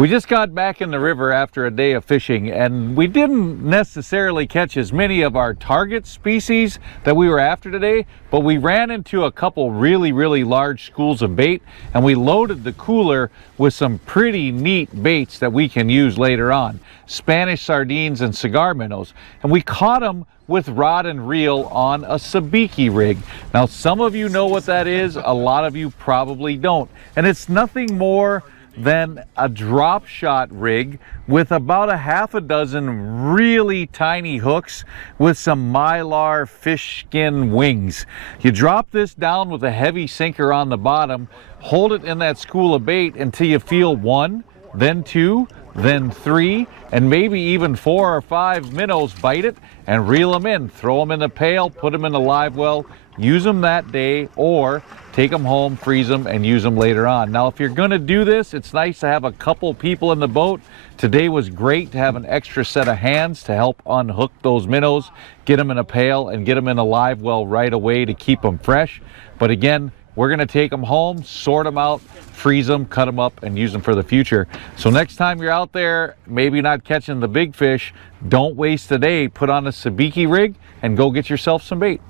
We just got back in the river after a day of fishing, and we didn't necessarily catch as many of our target species that we were after today, but we ran into a couple really large schools of bait, and we loaded the cooler with some pretty neat baits that we can use later on. Spanish sardines and cigar minnows, and we caught them with rod and reel on a Sabiki rig. Now, some of you know what that is, a lot of you probably don't, and it's nothing more than a drop shot rig with about a half a dozen really tiny hooks with some mylar fish skin wings. You drop this down with a heavy sinker on the bottom, hold it in that school of bait until you feel one, then two, then three, and maybe even 4 or 5 minnows bite it, and reel them in. Throw them in the pail, put them in the live well, use them that day, or take them home, freeze them, and use them later on. Now, if you're going to do this, it's nice to have a couple people in the boat. Today was great to have an extra set of hands to help unhook those minnows, get them in a pail, and get them in a live well right away to keep them fresh. But again, we're going to take them home, sort them out, freeze them, cut them up, and use them for the future. So next time you're out there, maybe not catching the big fish, don't waste the day. Put on a Sabiki rig and go get yourself some bait.